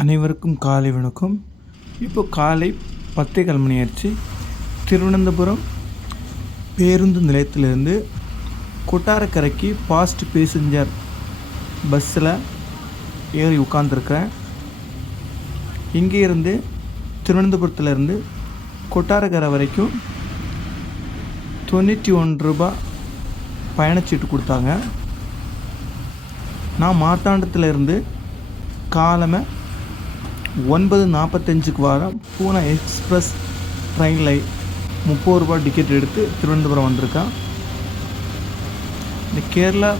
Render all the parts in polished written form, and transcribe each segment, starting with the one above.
அனைவருக்கும் காலை வணக்கம். இப்போ காலை 10:15 மணி ஆயிடுச்சு. திருவனந்தபுரம் பேருந்து நிலையத்திலிருந்து கொட்டாரக்கரைக்கு ஃபாஸ்ட் பேசஞ்சர் பஸ்ஸில் ஏறி உட்காந்துருக்கேன். இங்கேருந்து திருவனந்தபுரத்துலேருந்து கொட்டாரக்கரை வரைக்கும் 91 ரூபாய் பயணச்சீட்டு கொடுத்தாங்க. நான் மார்த்தாண்டத்துலேருந்து காலமே 9:45 வாரம் பூனா எக்ஸ்பிரஸ் ட்ரெயினில் 30 ரூபாய் டிக்கெட் எடுத்து திருவனந்தபுரம் வந்திருக்கேன். இந்த கேரளா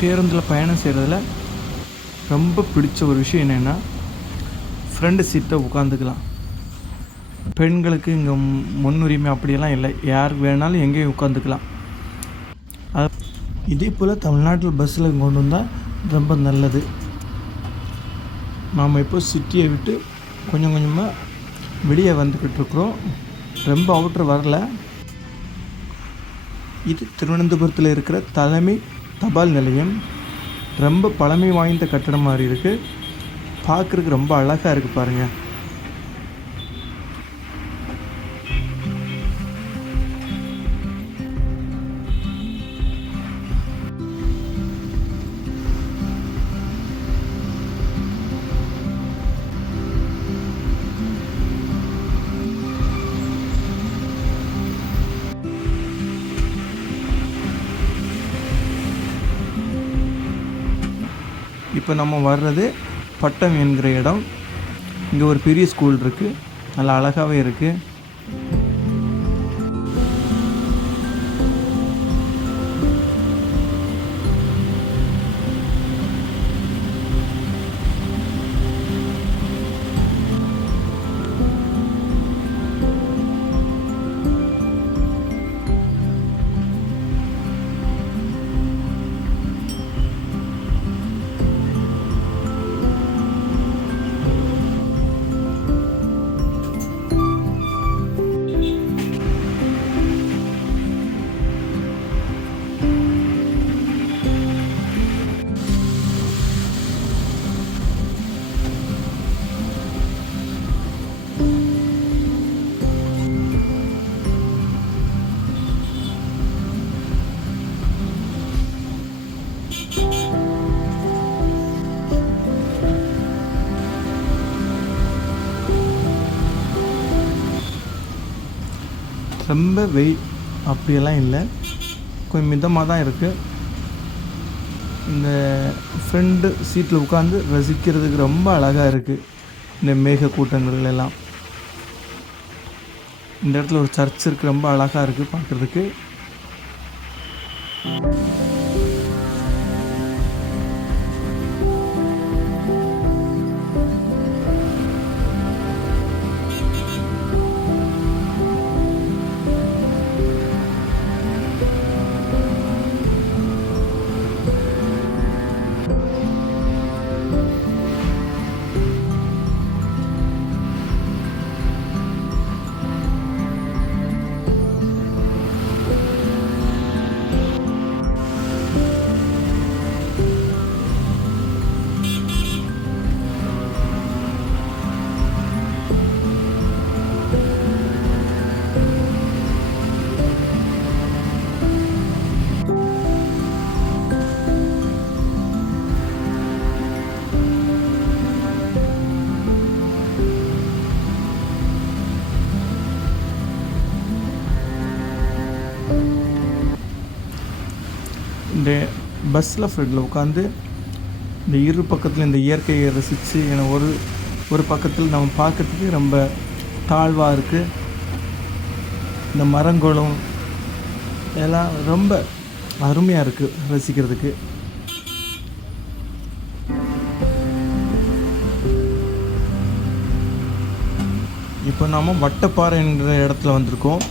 பேருந்தில் பயணம் செய்கிறதுல ரொம்ப பிடிச்ச ஒரு விஷயம் என்னென்னா, ஃப்ரெண்டு சீட்டை உட்காந்துக்கலாம். பெண்களுக்கு இங்கே முன்னுரிமை அப்படியெல்லாம் இல்லை, யாருக்கு வேணாலும் எங்கேயும் உட்காந்துக்கலாம். இதே போல் தமிழ்நாட்டில் பஸ்ஸில் கொண்டு வந்தால் ரொம்ப நல்லது. நாம் இப்போ சிட்டியை விட்டு கொஞ்சம் கொஞ்சமாக வெளியே வந்துக்கிட்டு இருக்கிறோம். ரொம்ப அவுட்ரு வரல. இது திருவனந்தபுரத்தில் இருக்கிற தலைமை தபால் நிலையம். ரொம்ப பழமை வாய்ந்த கட்டடம் மாதிரி இருக்குது. பார்க்குறதுக்கு ரொம்ப அழகாக இருக்குது பாருங்கள். இப்போ நம்ம வர்றது பட்டம் என்கிற இடம். இங்கே ஒரு பெரிய ஸ்கூல் இருக்குது, நல்லா அழகாகவே இருக்குது. ரொம்ப வெயிட் அப்படியெல்லாம் இல்லை, கொஞ்சம் மிதமாக தான் இருக்குது. இந்த ஃப்ரெண்டு சீட்டில் உட்காந்து ரசிக்கிறதுக்கு ரொம்ப அழகாக இருக்குது. இந்த மேக கூட்டங்கள் எல்லாம். இந்த இடத்துல ஒரு சர்ச் இருக்குது, ரொம்ப அழகாக இருக்குது பார்க்குறதுக்கு. இந்த பஸ்ஸில் ஃப்ரெண்டில் உட்காந்து இந்த இரு பக்கத்தில் இந்த இயற்கையை ரசித்து என ஒரு பக்கத்தில் நம்ம பார்க்கறதுக்கு ரொம்ப தாழ்வாக இருக்குது. இந்த மரங்களும் எல்லாம் ரொம்ப அருமையாக இருக்குது ரசிக்கிறதுக்கு. இப்போ நாம் வட்டப்பாறை என்கிற இடத்துல வந்திருக்கோம்.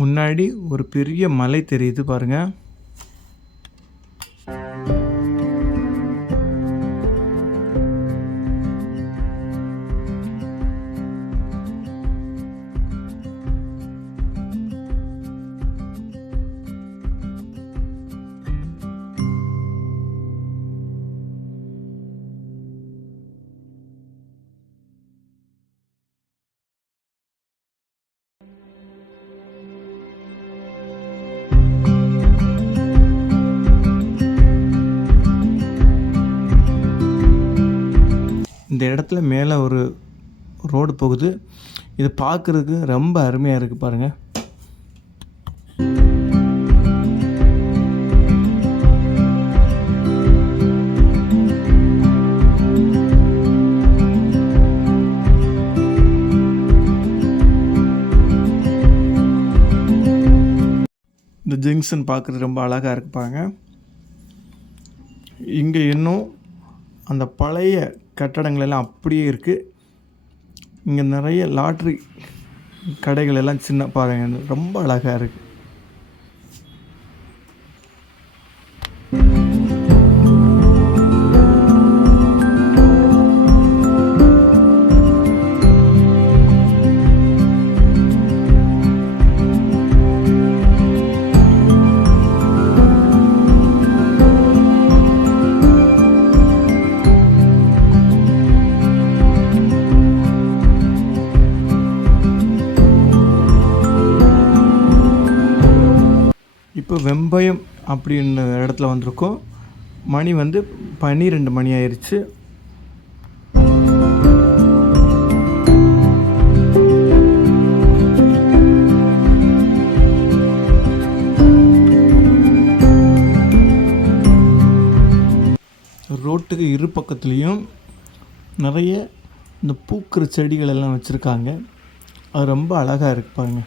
முன்னாடி ஒரு பெரிய மலை தெரியுது பாருங்கள். இந்த இடத்துல மேலே ஒரு ரோடு போகுது. இது பார்க்குறதுக்கு ரொம்ப அருமையாக இருக்குது பாருங்கள். இந்த ஜங்ஷன் பார்க்குறது ரொம்ப அழகாக இருப்பாங்க. இங்கே இன்னும் அந்த பழைய கட்டடங்கள் எல்லாம் அப்படியே இருக்குது. இங்கே நிறைய லாட்ரி கடைகள் எல்லாம் சின்ன பாருங்க, ரொம்ப அழகாக இருக்குது. இப்போ வெம்பயம் அப்படின்ற இடத்துல வந்திருக்கோம். மணி 12 மணி ஆயிடுச்சு. ரோட்டுக்கு இரு பக்கத்துலேயும் நிறைய இந்த பூக்கிற செடிகள் எல்லாம் வச்சுருக்காங்க. அது ரொம்ப அழகாக இருக்கு பாருங்க.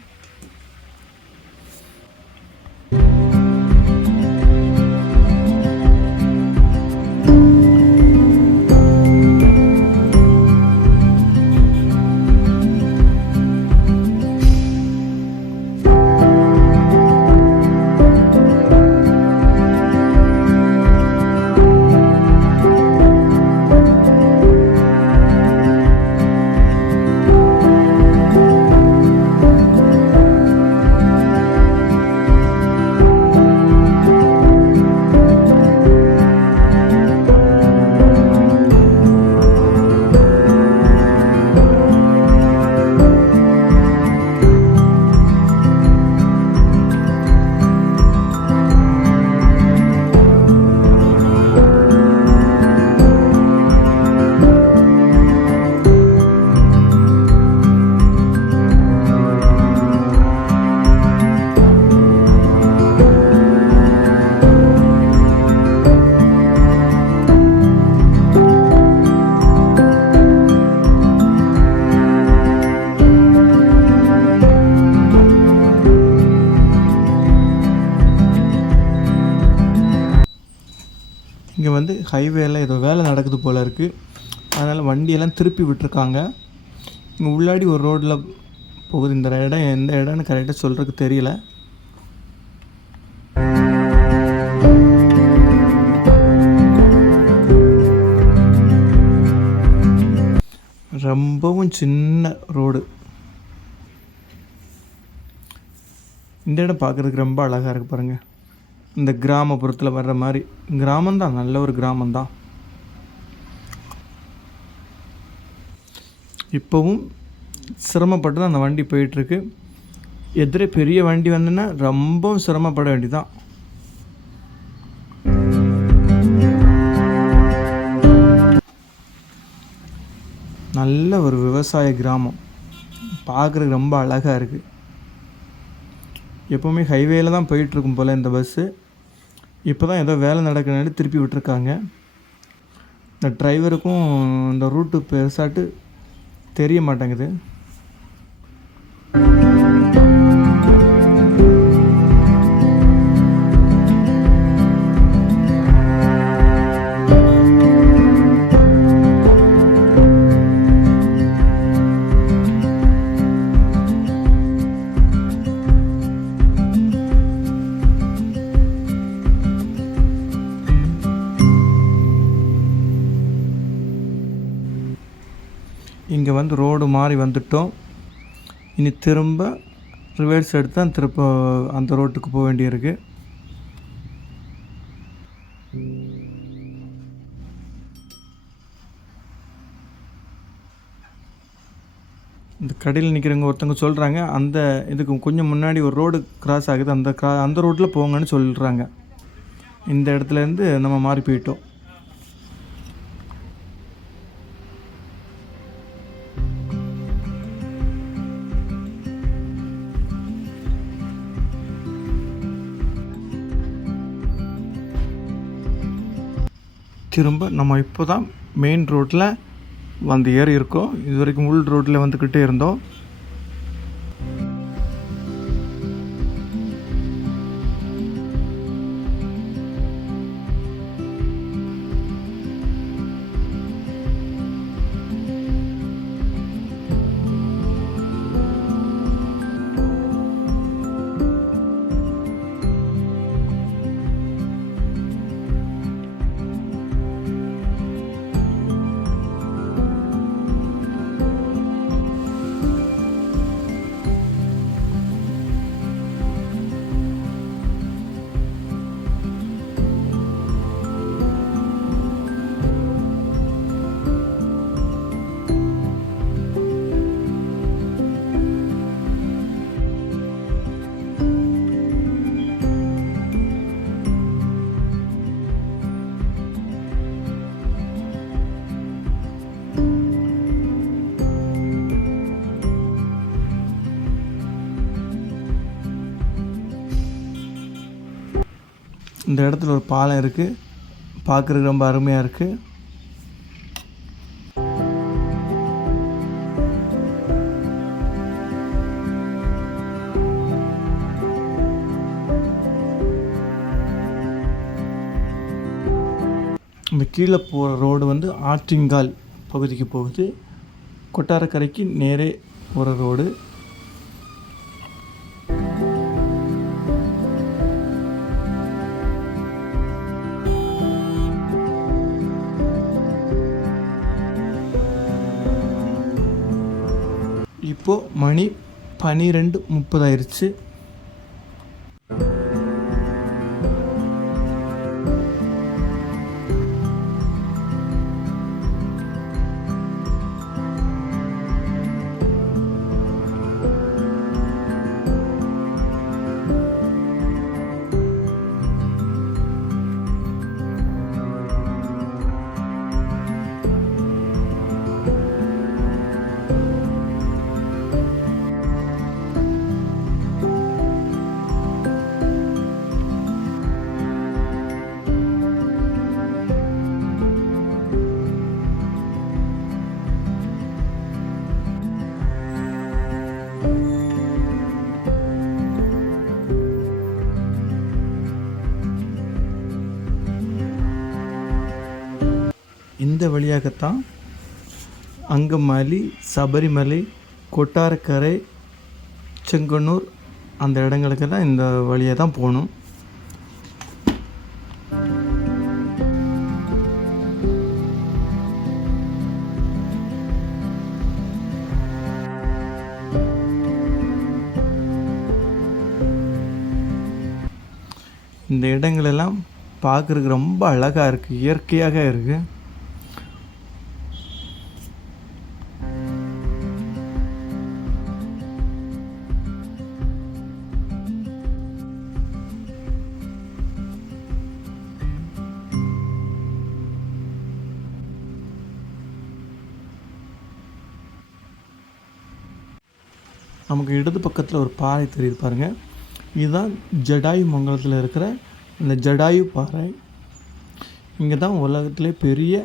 இங்கே ஹைவேல ஏதோ வேலை நடக்குது போல் இருக்குது. அதனால் வண்டியெல்லாம் திருப்பி விட்டுருக்காங்க. இங்கே உள்ளாடி ஒரு ரோட்டில் போகுது. இந்த இடம் எந்த இடம்னு கரெக்டாக சொல்கிறதுக்கு தெரியல. ரொம்பவும் சின்ன ரோடு. இந்த இடம் பார்க்குறதுக்கு ரொம்ப அழகாக இருக்குது பாருங்கள். இந்த கிராமப்புறத்தில் வர்ற மாதிரி கிராமம்தான், நல்ல ஒரு கிராமம்தான். இப்போவும் சிரமப்பட்டு தான் அந்த வண்டி போயிட்டுருக்கு. எதிரே பெரிய வண்டி வந்துன்னா ரொம்பவும் சிரமப்பட வேண்டிதான். நல்ல ஒரு விவசாய கிராமம், பார்க்குறதுக்கு ரொம்ப அழகாக இருக்குது. எப்போவுமே ஹைவேயில் தான் போயிட்டுருக்கும் போல் இந்த பஸ்ஸு. இப்போ தான் ஏதோ வேலை நடக்கிறனால திருப்பி விட்டுருக்காங்க. இந்த டிரைவருக்கும் இந்த ரூட்டு பெருசாட்டு தெரிய மாட்டேங்குது. இங்கே ரோடு மாறி வந்துட்டோம். இனி திரும்ப ரிவர்ஸ் எடுத்து தான் திரும்ப அந்த ரோட்டுக்கு போக வேண்டியிருக்கு. இந்த கடையில் நிற்கிறவங்க ஒருத்தவங்க சொல்கிறாங்க, அந்த இதுக்கு கொஞ்சம் முன்னாடி ஒரு ரோடு கிராஸ் ஆகுது, அந்த ரோட்டில் போங்கன்னு சொல்கிறாங்க. இந்த இடத்துலேருந்து நம்ம மாறி போயிட்டோம். திரும்ப நம்ம இப்போ தான் மெயின் ரோட்டில் வந்து ஏறி இருக்கோம். இது வரைக்கும் உள் ரோட்டில் வந்துக்கிட்டே இருந்தோம். இந்த இடத்துல ஒரு பாலம் இருக்குது. பார்க்குறதுக்கு ரொம்ப அருமையாக இருக்குது. இந்த கீழே போகிற ரோடு வந்து ஆற்றிங்கால் பகுதிக்கு போகுது. கொட்டாரக்கரைக்கு நேரே போகிற ரோடு. இப்போது மணி 12:30 ஆயிடுச்சு. இந்த வழியாகத்தான் அங்கமாலி, சபரிமலை, கொட்டாரக்கரை, செங்கன்னூர் அந்த இடங்களுக்கெல்லாம் இந்த வழியாக தான் போகணும். இந்த இடங்களெல்லாம் பார்க்குறதுக்கு ரொம்ப அழகாக இருக்குது, இயற்கையாக இருக்குது. நமக்கு இடது பக்கத்தில் ஒரு பாறை தெரியுது பாருங்கள். இதுதான் ஜடாயு மங்கலத்தில் இருக்கிற இந்த ஜடாயு பாறை. இங்கே தான் உலகத்திலே பெரிய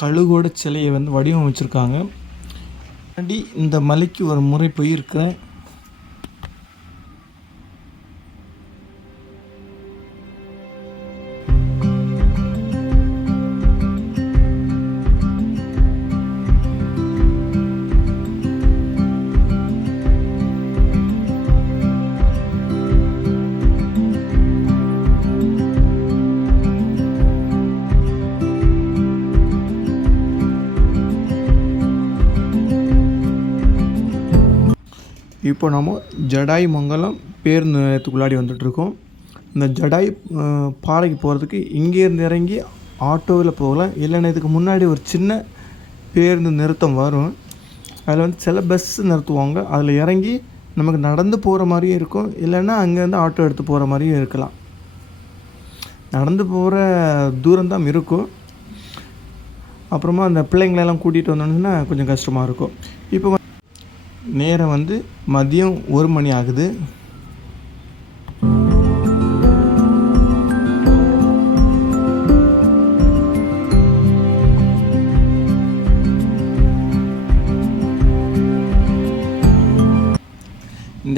கழுகோட சிலையை வந்து வடிவமைச்சிருக்காங்க. இந்த மலைக்கு ஒரு முறை போயிருக்கிறேன். இப்போ நம்ம ஜடாயு மங்கலம் பேருந்து நிலையத்துக்குள்ளாடி வந்துட்டுருக்கோம். இந்த ஜடாயு பாறைக்கு போகிறதுக்கு இங்கேருந்து இறங்கி ஆட்டோவில் போகலாம். இல்லைன்னா இதுக்கு முன்னாடி ஒரு சின்ன பேருந்து நிறுத்தம் வரும். அதில் வந்து சில பஸ்ஸு நிறுத்துவாங்க. அதில் இறங்கி நமக்கு நடந்து போகிற மாதிரியும் இருக்கும், இல்லைன்னா அங்கேருந்து ஆட்டோ எடுத்து போகிற மாதிரியும் இருக்கலாம். நடந்து போகிற தூரம்தான் இருக்கும். அப்புறமா அந்த பிள்ளைங்களெல்லாம் கூட்டிகிட்டு வந்தோம்னா கொஞ்சம் கஷ்டமாக இருக்கும். இப்போ நேரம் வந்து மதியம் 1 மணி ஆகுது.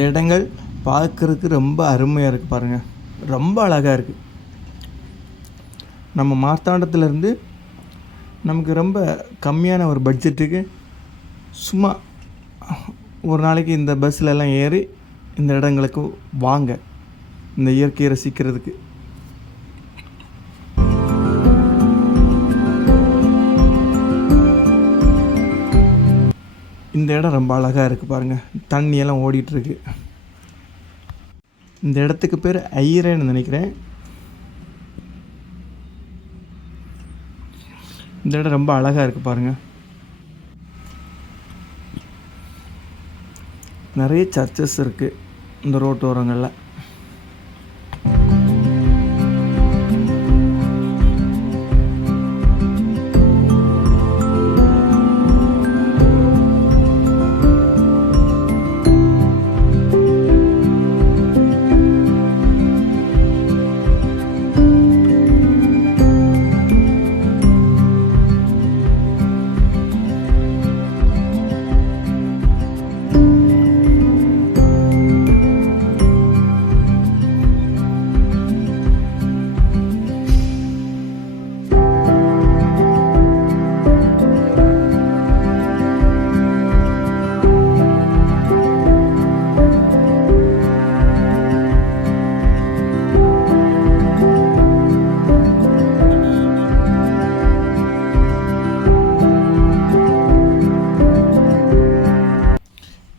இடங்கள் பார்க்குறதுக்கு ரொம்ப அருமையாக இருக்குது பாருங்கள், ரொம்ப அழகாக இருக்குது. நம்ம மார்த்தாண்டத்துலேருந்து நமக்கு ரொம்ப கம்மியான ஒரு பட்ஜெட்டுக்கு சும்மா ஒரு நாளைக்கு இந்த பஸ்ஸிலலாம் ஏறி இந்த இடங்களுக்கு வாங்க, இந்த இயற்கையை ரசிக்கிறதுக்கு. இந்த இடம் ரொம்ப அழகாக இருக்குது பாருங்கள், தண்ணியெல்லாம் ஓடிட்டுருக்கு. இந்த இடத்துக்கு பேர் ஐயரேன்னு நினைக்கிறேன். இந்த இடம் ரொம்ப அழகாக இருக்குது பாருங்கள். நிறைய சர்ச்சஸ் இருக்குது இந்த ரோட்டோரங்களில்.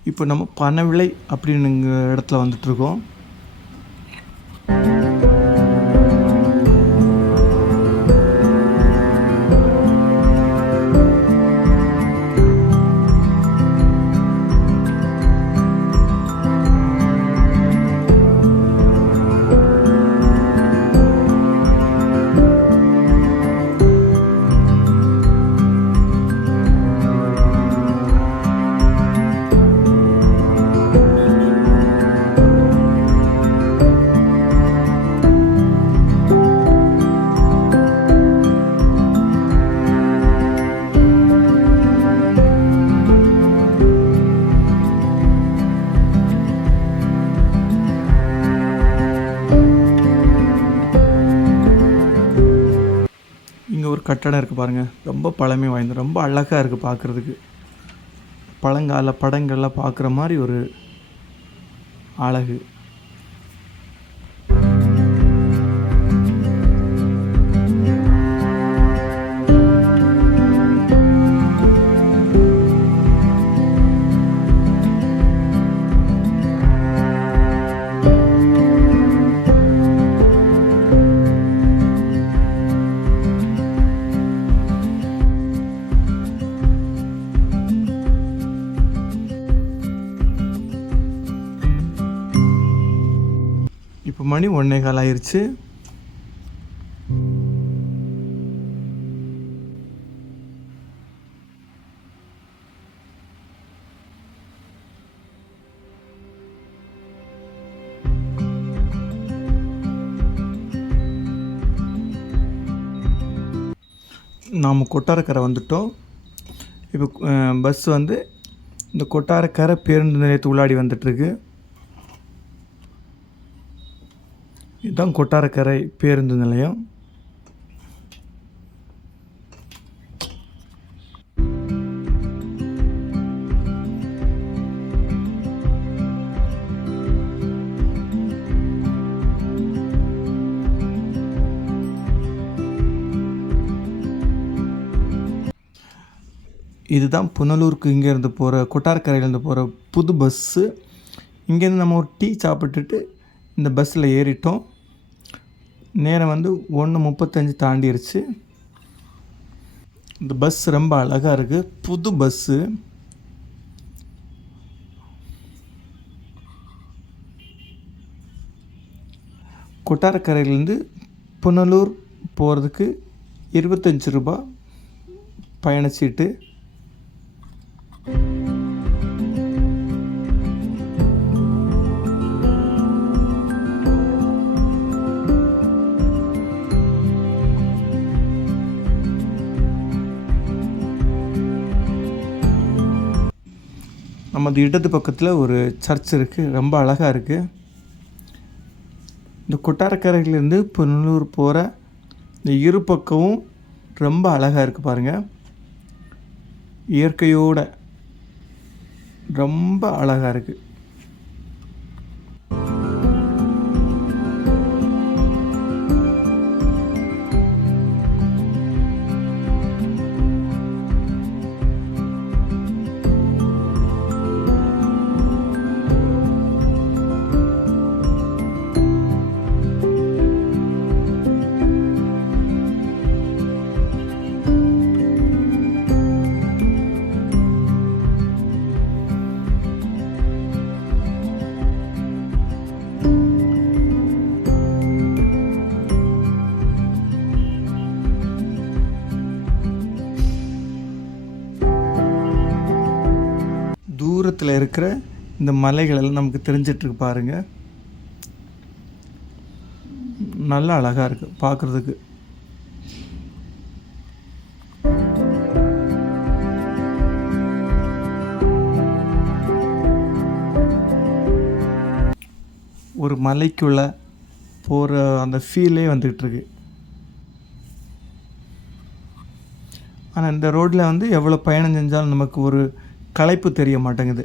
இப்போ நம்ம பனவிளை அப்படின்னு இடத்துல வந்துட்டுருக்கோம். இங்கே ஒரு கட்டடம் இருக்குது பாருங்கள், ரொம்ப பழமை வாய்ந்த, ரொம்ப அழகாக இருக்குது பார்க்குறதுக்கு. பழங்கால படங்கள்லாம் பார்க்குற மாதிரி ஒரு அழகு. இப்போ மணி 1:15 ஆயிடுச்சு. நாம் கொட்டாரக்கரை வந்துட்டோம். இப்போ பஸ் வந்து இந்த கொட்டாரக்கரை பேருந்து நிலையத்து உள்ளாடி வந்துட்டுருக்கு. இதுதான் கொட்டாரக்கரை பேருந்து நிலையம். இதுதான் புனலூருக்கு இங்கேருந்து போகிற, கொட்டாரக்கரையிலேருந்து போகிற புது பஸ்ஸு. இங்கேருந்து நம்ம ஒரு டீ சாப்பிட்டுட்டு இந்த பஸ்ஸில் ஏறிட்டோம். நேரம் வந்து 1:35 தாண்டிருச்சு. இந்த பஸ் ரொம்ப அழகாக இருக்குது, புது பஸ்ஸு. கொட்டாரக்கரையிலேருந்து புனலூர் போகிறதுக்கு 25 ரூபா பயணச்சீட்டு. நமது இடது பக்கத்தில் ஒரு சர்ச் இருக்குது, ரொம்ப அழகாக இருக்குது. இந்த கொட்டாரக்கரையிலேருந்து புனலூர் போகிற இந்த இரு பக்கமும் ரொம்ப அழகாக இருக்குது பாருங்கள். இயற்கையோட ரொம்ப அழகாக இருக்குது. தூரத்தில் இருக்கிற இந்த மலைகளெல்லாம் நமக்கு தெரிஞ்சிட்ருக்கு பாருங்கள். நல்லா அழகாக இருக்குது பார்க்குறதுக்கு. ஒரு மலைக்குள்ளே போகிற அந்த ஃபீலே வந்துகிட்ருக்கு. ஆனால் இந்த ரோட்டில் வந்து எவ்வளோ பயணம் செஞ்சாலும் நமக்கு ஒரு களைப்பு தெரிய மாட்டேங்குது.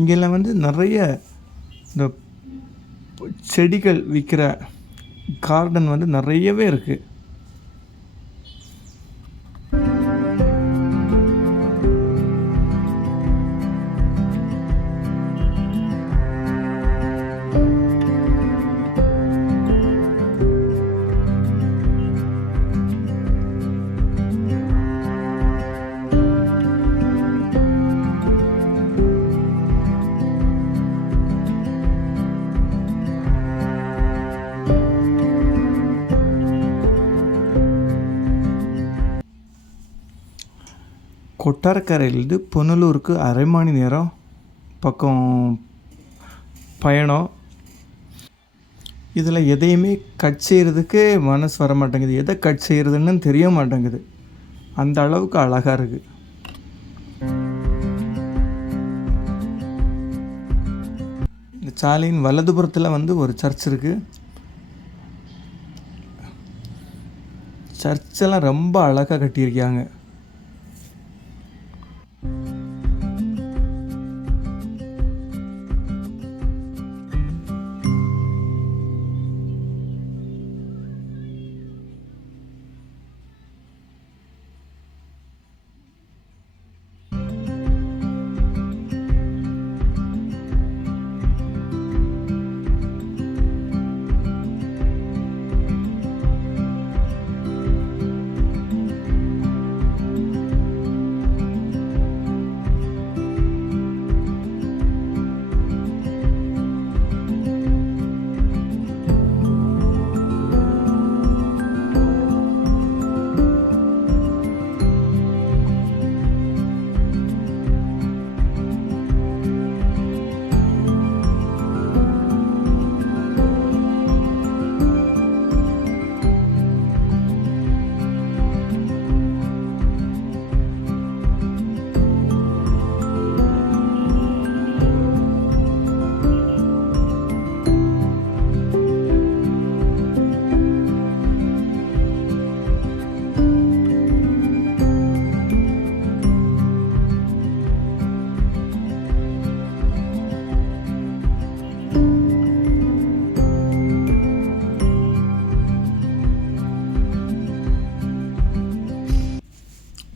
இங்கெல்லாம் வந்து நிறைய இந்த செடிகள் விற்கிற கார்டன் வந்து நிறையவே இருக்குது. கொட்டாரக்கரையிலேருந்து புனலூருக்கு அரை மணி நேரம் பக்கம் பயணம். இதில் எதையுமே கட் செய்கிறதுக்கு மனசு வர மாட்டேங்குது, எதை கட் செய்கிறதுன்னு தெரிய மாட்டேங்குது. அந்த அளவுக்கு அழகாக இருக்குது. இந்த சாலையின் வலதுபுறத்தில் வந்து ஒரு சர்ச் இருக்குது. சர்ச்செல்லாம் ரொம்ப அழகாக கட்டியிருக்காங்க.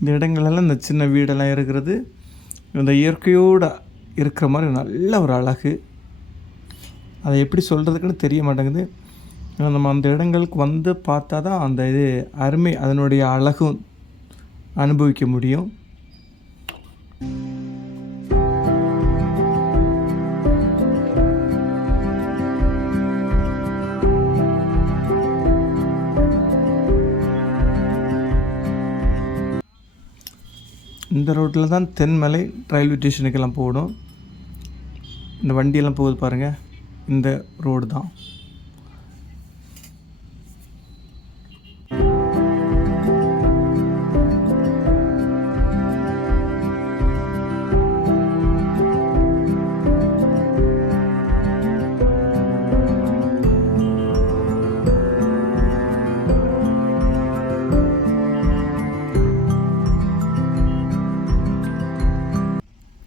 இந்த இடங்களெல்லாம் இந்த சின்ன வீடெல்லாம் இருக்கிறது இந்த இயற்கையோடு இருக்கிற மாதிரி நல்ல ஒரு அழகு. அதை எப்படி சொல்கிறதுக்குன்னு தெரிய மாட்டேங்குது. நம்ம அந்த இடங்களுக்கு வந்து பார்த்தா தான் அந்த இது அருமை, அதனுடைய அழகும் அனுபவிக்க முடியும். இந்த ரோட்டில் தான் தென்மலை ரயில்வே ஸ்டேஷனுக்கெல்லாம் போகணும். இந்த வண்டியெல்லாம் போகுது பாருங்கள், இந்த ரோடு தான்.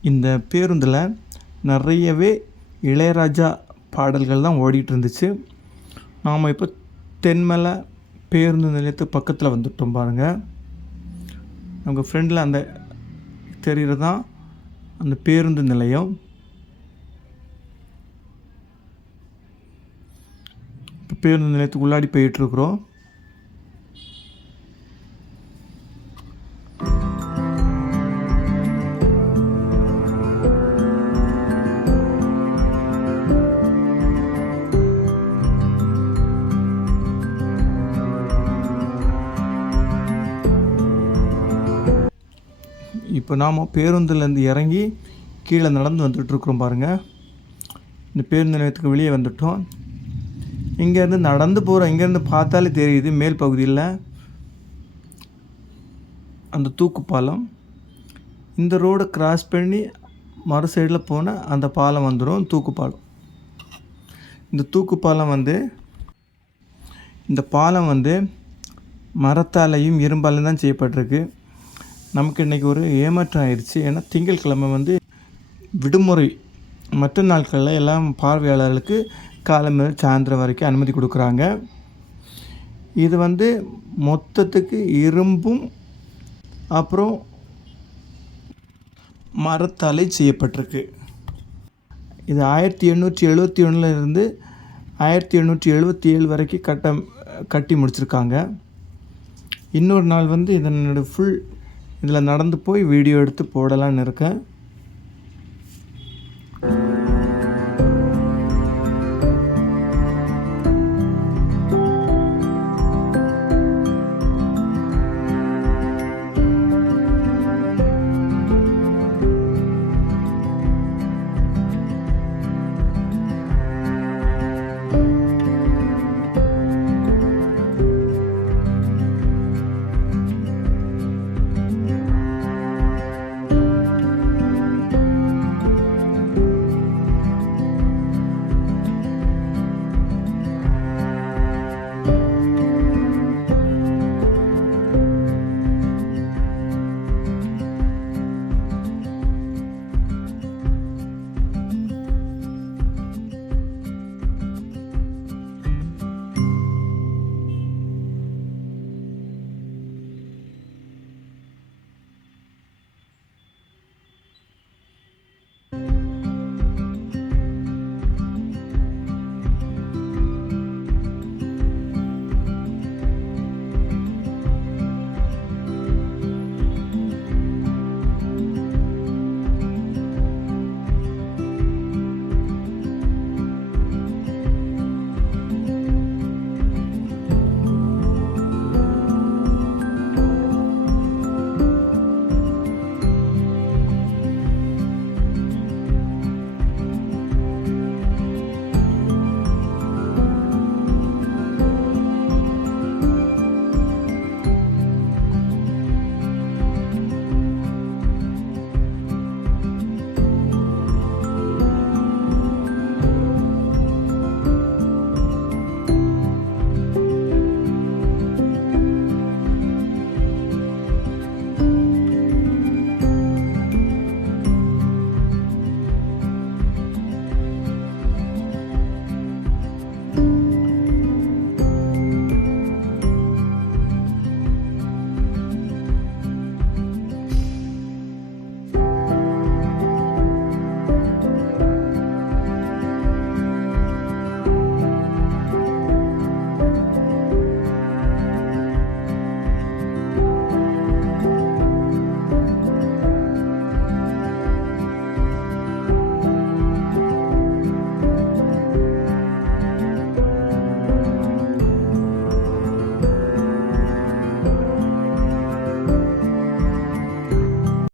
இந்த பேருந்தில் நிறையவே இளையராஜா பாடல்கள் தான் ஓடிட்டு இருந்துச்சு. நாம் இப்போ தென்மலை பேருந்து நிலையத்துக்கு பக்கத்தில் வந்துட்டோம் பாருங்கள். நமக்கு ஃப்ரெண்டில் அந்த தெரிகிறது தான் அந்த பேருந்து நிலையம். இப்போ பேருந்து நிலையத்துக்கு உள்ளாடி போயிட்டுருக்குறோம். இப்போ நாம் பேருந்துலேருந்து இறங்கி கீழே நடந்து வந்துட்டுருக்குறோம் பாருங்கள். இந்த பேருந்து நிலையத்துக்கு வெளியே வந்துட்டோம். இங்கேருந்து நடந்து போகிறோம். இங்கேருந்து பார்த்தாலே தெரியுது மேல் பகுதியில் அந்த தூக்குப்பாலம். இந்த ரோடை கிராஸ் பண்ணி மறு சைடில் போனால் அந்த பாலம் வந்துடும், தூக்குப்பாலம். இந்த தூக்குப்பாலம் இந்த பாலம் மரத்தாலையும் இரும்பாலையும் தான் செய்யப்பட்டிருக்கு. நமக்கு இன்றைக்கி ஒரு ஏமாற்றம் ஆயிடுச்சு. ஏன்னா திங்கட்கிழமை விடுமுறை. மற்ற நாட்களில் எல்லாம் பார்வையாளர்களுக்கு காலை முதல் சாயந்தரம் வரைக்கும் அனுமதி கொடுக்குறாங்க. இது மொத்தத்துக்கு இரும்பும் அப்புறம் மரத்தாலை செய்யப்பட்டிருக்கு. இது 1871 இருந்து 1877 வரைக்கும் கட்டி முடிச்சிருக்காங்க. இன்னொரு நாள் இதனோட ஃபுல் இதில் நடந்து போய் வீடியோ எடுத்து போடலான்னு இருக்கேன்.